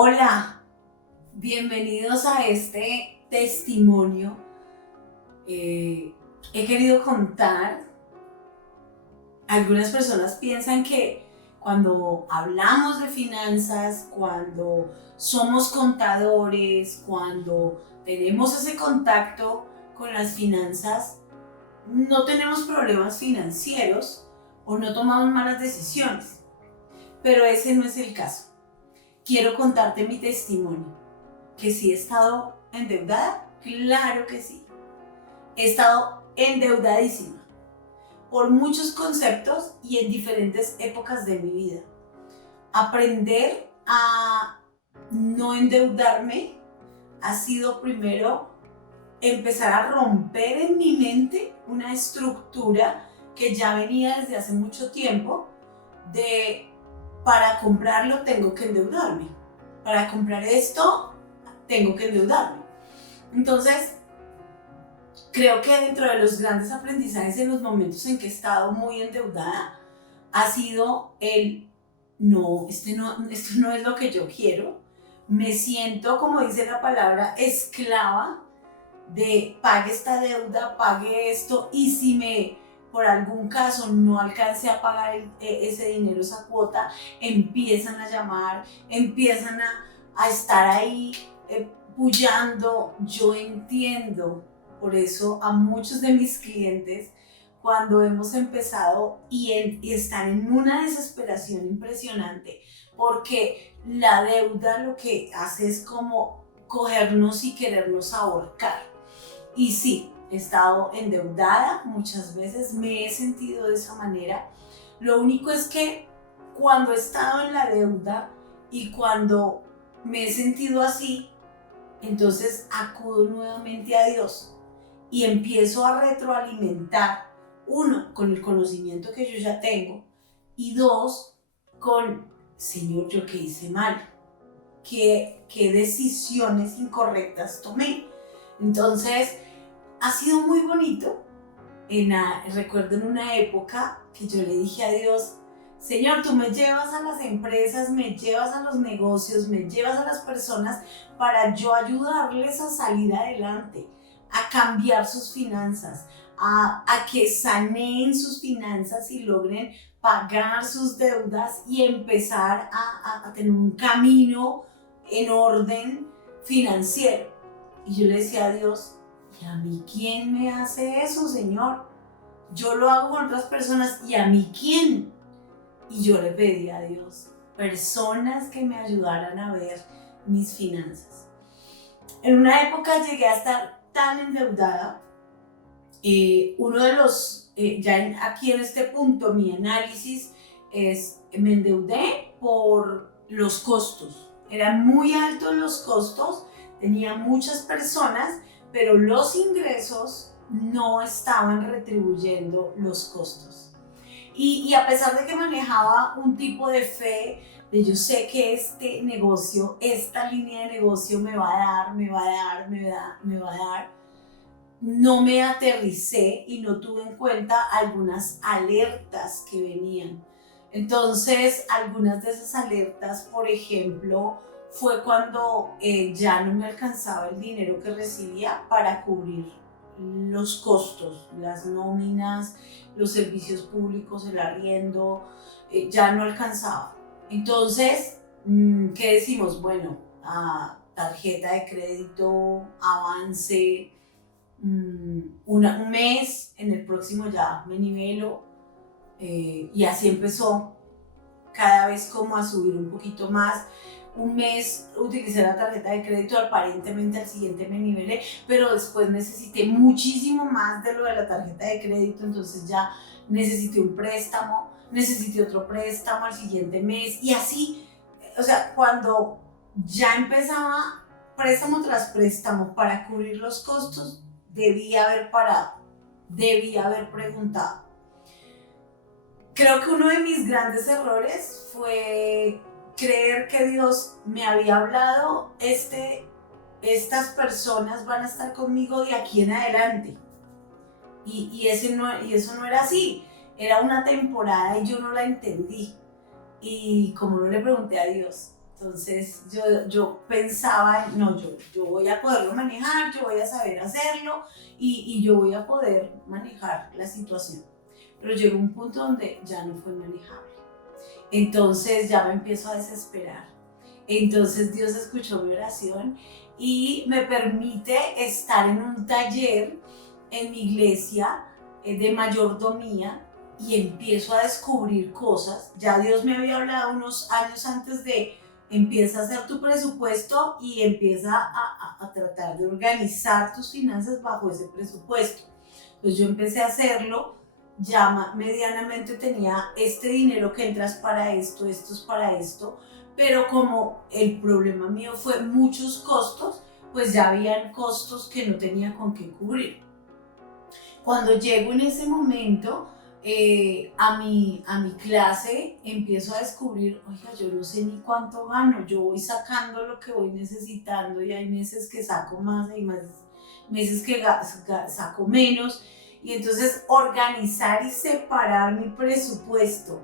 Hola, bienvenidos a este testimonio. He querido contar, algunas personas piensan que cuando hablamos de finanzas, cuando somos contadores, cuando tenemos ese contacto con las finanzas, no tenemos problemas financieros o no tomamos malas decisiones, pero ese no es el caso. Quiero contarte mi testimonio. ¿Que sí he estado endeudada? Claro que sí. He estado endeudadísima por muchos conceptos y en diferentes épocas de mi vida. Aprender a no endeudarme ha sido primero empezar a romper en mi mente una estructura que ya venía desde hace mucho tiempo de para comprarlo tengo que endeudarme. Para comprar esto tengo que endeudarme. Entonces, creo que dentro de los grandes aprendizajes en los momentos en que he estado muy endeudada, ha sido el, no, esto no es lo que yo quiero. Me siento, como dice la palabra, esclava de pague esta deuda, pague esto, y si por algún caso no alcancé a pagar ese dinero, esa cuota, empiezan a llamar, empiezan a estar ahí pullando. Yo entiendo, por eso a muchos de mis clientes, cuando hemos empezado y están en una desesperación impresionante, porque la deuda lo que hace es como cogernos y querernos ahorcar. Y sí, he estado endeudada muchas veces, me he sentido de esa manera. Lo único es que cuando he estado en la deuda y cuando me he sentido así, entonces acudo nuevamente a Dios y empiezo a retroalimentar, uno, con el conocimiento que yo ya tengo, y dos, con, Señor, ¿yo qué hice mal? ¿Qué decisiones incorrectas tomé? Entonces, ha sido muy bonito. Recuerdo en una época que yo le dije a Dios: Señor, tú me llevas a las empresas, me llevas a los negocios, me llevas a las personas para yo ayudarles a salir adelante, a cambiar sus finanzas, a que saneen sus finanzas y logren pagar sus deudas y empezar a tener un camino en orden financiero. Y yo le decía a Dios: ¿y a mí quién me hace eso, Señor? Yo lo hago con otras personas, ¿y a mí quién? Y yo le pedí a Dios personas que me ayudaran a ver mis finanzas. En una época llegué a estar tan endeudada. Uno de los, aquí en este punto, mi análisis es, me endeudé por los costos. Eran muy altos los costos, tenía muchas personas, pero los ingresos no estaban retribuyendo los costos. Y a pesar de que manejaba un tipo de fe, de yo sé que este negocio, esta línea de negocio me va a dar, me va a dar, me va a dar, no me aterricé y no tuve en cuenta algunas alertas que venían. Entonces, algunas de esas alertas, por ejemplo, fue cuando ya no me alcanzaba el dinero que recibía para cubrir los costos, las nóminas, los servicios públicos, el arriendo, ya no alcanzaba. Entonces, ¿qué decimos? Bueno, tarjeta de crédito, avance, un mes, en el próximo ya me nivelo, y así empezó cada vez como a subir un poquito más. Un mes utilicé la tarjeta de crédito, aparentemente al siguiente me nivelé, pero después necesité muchísimo más de lo de la tarjeta de crédito, entonces ya necesité un préstamo, necesité otro préstamo al siguiente mes y así. O sea, cuando ya empezaba préstamo tras préstamo para cubrir los costos, debía haber parado, debía haber preguntado. Creo que uno de mis grandes errores fue creer que Dios me había hablado, estas personas van a estar conmigo de aquí en adelante. Y eso no era así. Era una temporada y yo no la entendí. Y como no le pregunté a Dios, Entonces yo pensaba, no, yo voy a poderlo manejar, yo voy a saber hacerlo y yo voy a poder manejar la situación. Pero llegó un punto donde ya no fue manejable. Entonces ya me empiezo a desesperar. Entonces Dios escuchó mi oración y me permite estar en un taller en mi iglesia de mayordomía y empiezo a descubrir cosas. Ya Dios me había hablado unos años antes de empieza a hacer tu presupuesto y empieza a tratar de organizar tus finanzas bajo ese presupuesto. Entonces yo empecé a hacerlo, ya medianamente tenía este dinero que entras para esto, esto es para esto, pero como el problema mío fue muchos costos, pues ya habían costos que no tenía con qué cubrir. Cuando llego en ese momento a mi clase, empiezo a descubrir, oiga, yo no sé ni cuánto gano, yo voy sacando lo que voy necesitando y hay meses que saco más, hay meses que saco menos. Y entonces organizar y separar mi presupuesto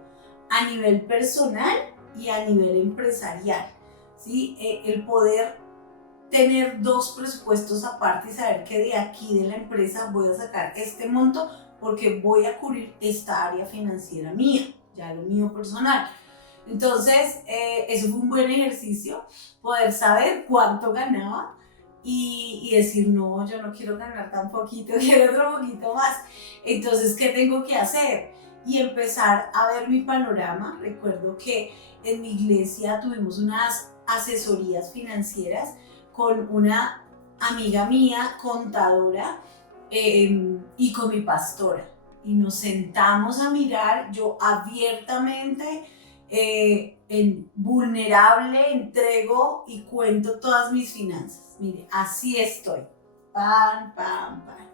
a nivel personal y a nivel empresarial, ¿sí? El poder tener dos presupuestos aparte y saber que de aquí de la empresa voy a sacar este monto porque voy a cubrir esta área financiera mía, ya lo mío personal. Entonces, eso fue un buen ejercicio, poder saber cuánto ganaba y decir, no, yo no quiero ganar tan poquito, quiero otro poquito más. Entonces, ¿qué tengo que hacer? Y empezar a ver mi panorama. Recuerdo que en mi iglesia tuvimos unas asesorías financieras con una amiga mía, contadora, y con mi pastora. Y nos sentamos a mirar, yo abiertamente, vulnerable, entrego y cuento todas mis finanzas. Mire, así estoy. Pan, pan, pan.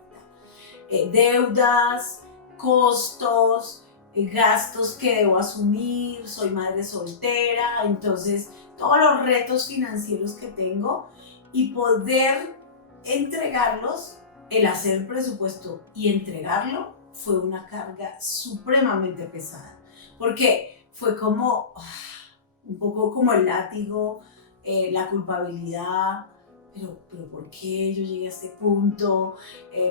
Deudas, costos, gastos que debo asumir, soy madre soltera, entonces todos los retos financieros que tengo y poder entregarlos, el hacer el presupuesto y entregarlo fue una carga supremamente pesada, porque fue como un poco como el látigo, la culpabilidad, pero ¿por qué yo llegué a este punto?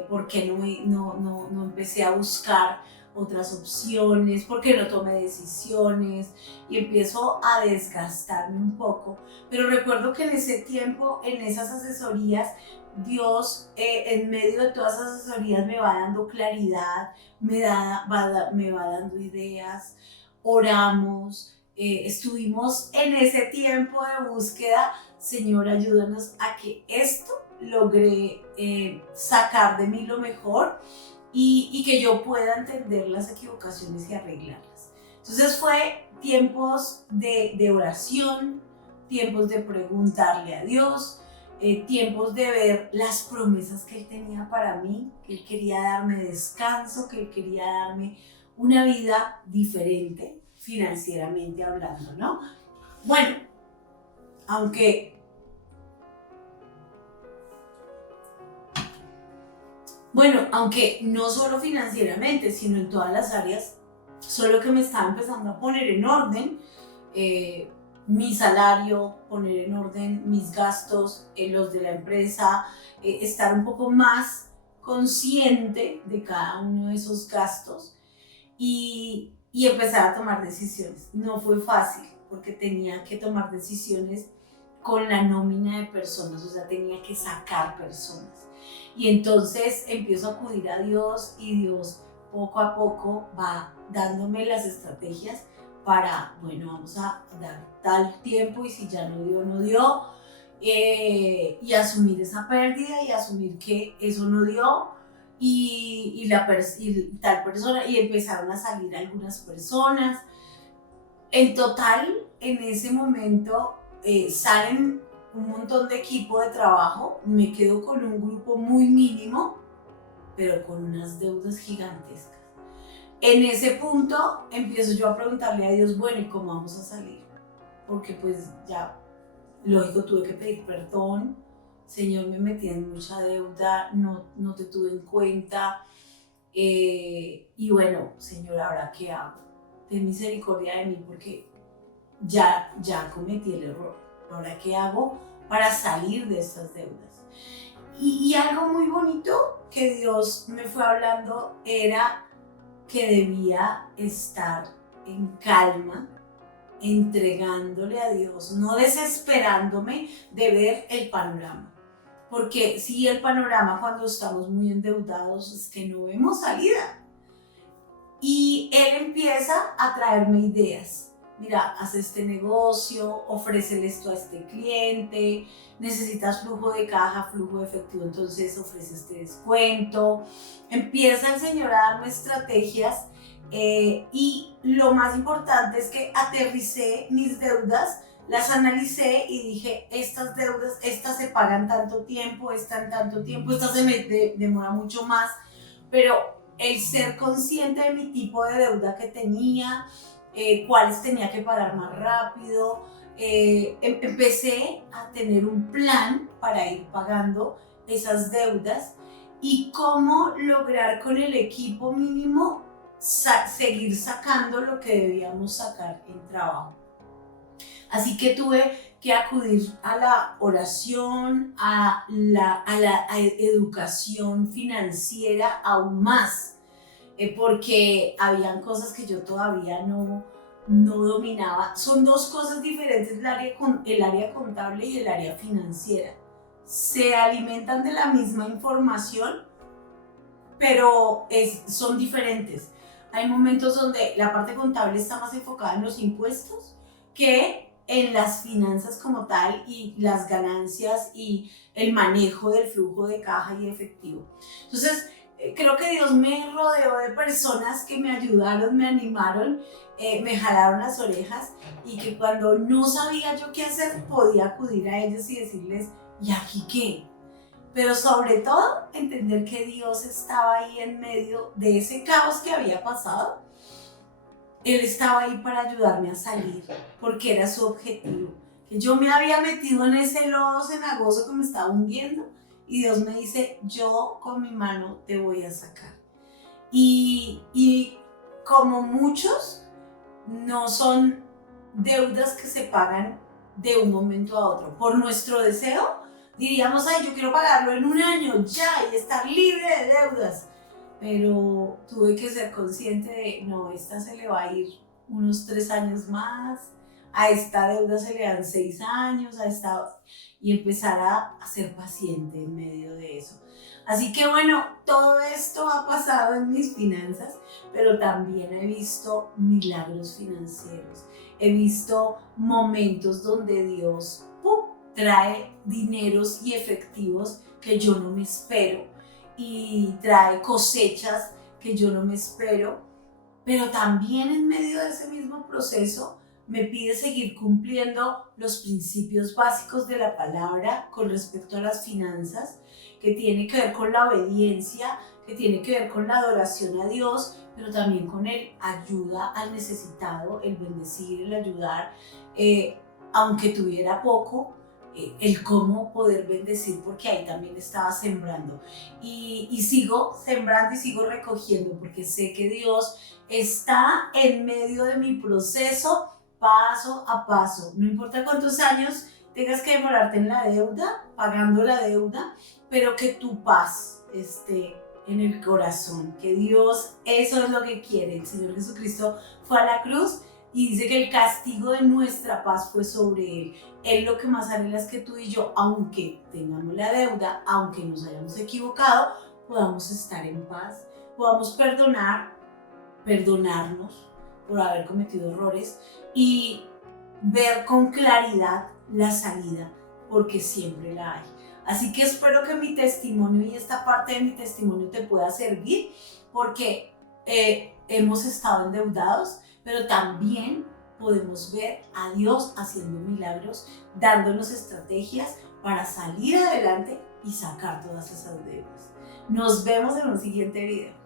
¿Por qué no empecé a buscar otras opciones? ¿Por qué no tomé decisiones? Y empiezo a desgastarme un poco. Pero recuerdo que en ese tiempo, en esas asesorías, Dios, en medio de todas esas asesorías, me va dando claridad, me va dando ideas, oramos, estuvimos en ese tiempo de búsqueda. Señor, ayúdanos a que esto logre sacar de mí lo mejor y que yo pueda entender las equivocaciones y arreglarlas. Entonces fue tiempos de oración, tiempos de preguntarle a Dios, tiempos de ver las promesas que Él tenía para mí, que Él quería darme descanso, que Él quería darme una vida diferente financieramente hablando, ¿no? Bueno, aunque no solo financieramente, sino en todas las áreas, solo que me estaba empezando a poner en orden mi salario, poner en orden mis gastos, los de la empresa, estar un poco más consciente de cada uno de esos gastos y empezar a tomar decisiones. No fue fácil porque tenía que tomar decisiones con la nómina de personas, o sea, tenía que sacar personas. Y entonces empiezo a acudir a Dios y Dios poco a poco va dándome las estrategias para, bueno, vamos a dar tal tiempo y si ya no dio, no dio, y asumir esa pérdida y asumir que eso no dio y tal persona, y empezaron a salir algunas personas. En total, en ese momento salen un montón de equipo de trabajo, me quedo con un grupo muy mínimo, pero con unas deudas gigantescas. En ese punto empiezo yo a preguntarle a Dios, bueno, ¿y cómo vamos a salir? Porque pues ya, lógico, tuve que pedir perdón. Señor, me metí en mucha deuda, no te tuve en cuenta. Y bueno, Señor, ¿ahora qué hago? Ten misericordia de mí porque ya cometí el error. Ahora, ¿qué hago para salir de estas deudas? Y algo muy bonito que Dios me fue hablando era que debía estar en calma, entregándole a Dios, no desesperándome de ver el panorama. Porque si el panorama cuando estamos muy endeudados es que no vemos salida. Y Él empieza a traerme ideas. Mira, haz este negocio, ofrécele esto a este cliente, necesitas flujo de caja, flujo de efectivo, entonces ofrece este descuento. Empieza el Señor a darme estrategias y lo más importante es que aterricé mis deudas, las analicé y dije, estas deudas, estas se pagan tanto tiempo, esta en tanto tiempo, esta se me demora mucho más, pero el ser consciente de mi tipo de deuda que tenía, cuáles tenía que pagar más rápido, empecé a tener un plan para ir pagando esas deudas y cómo lograr con el equipo mínimo seguir sacando lo que debíamos sacar en trabajo. Así que tuve que acudir a la oración, a la educación financiera aún más, porque habían cosas que yo todavía no dominaba. Son dos cosas diferentes, el área contable y el área financiera. Se alimentan de la misma información, pero son diferentes. Hay momentos donde la parte contable está más enfocada en los impuestos que en las finanzas como tal y las ganancias y el manejo del flujo de caja y efectivo. Entonces, creo que Dios me rodeó de personas que me ayudaron, me animaron, me jalaron las orejas y que cuando no sabía yo qué hacer podía acudir a ellos y decirles, ¿y aquí qué? Pero sobre todo entender que Dios estaba ahí en medio de ese caos que había pasado. Él estaba ahí para ayudarme a salir, porque era su objetivo. Que yo me había metido en ese lodo cenagoso que me estaba hundiendo y Dios me dice, yo con mi mano te voy a sacar. Y como muchos, no son deudas que se pagan de un momento a otro. Por nuestro deseo, diríamos, ay, yo quiero pagarlo en un año ya y estar libre de deudas. Pero tuve que ser consciente de, no, esta se le va a ir unos 3 años más, a esta deuda se le dan 6 años, y empezar a ser paciente en medio de eso. Así que bueno, todo esto ha pasado en mis finanzas, pero también he visto milagros financieros. He visto momentos donde Dios trae dineros y efectivos que yo no me espero y trae cosechas que yo no me espero, pero también en medio de ese mismo proceso me pide seguir cumpliendo los principios básicos de la palabra con respecto a las finanzas, que tiene que ver con la obediencia, que tiene que ver con la adoración a Dios, pero también con el ayuda al necesitado, el bendecir, el ayudar, aunque tuviera poco, el cómo poder bendecir, porque ahí también estaba sembrando. Y sigo sembrando y sigo recogiendo, porque sé que Dios está en medio de mi proceso, paso a paso. No importa cuántos años tengas que demorarte en la deuda, pagando la deuda, pero que tu paz esté en el corazón, que Dios, eso es lo que quiere. El Señor Jesucristo fue a la cruz y dice que el castigo de nuestra paz fue sobre Él. Él lo que más anhela es que tú y yo, aunque tengamos la deuda, aunque nos hayamos equivocado, podamos estar en paz, podamos perdonarnos por haber cometido errores y ver con claridad la salida, porque siempre la hay. Así que espero que mi testimonio y esta parte de mi testimonio te pueda servir, porque hemos estado endeudados, pero también podemos ver a Dios haciendo milagros, dándonos estrategias para salir adelante y sacar todas esas deudas. Nos vemos en un siguiente video.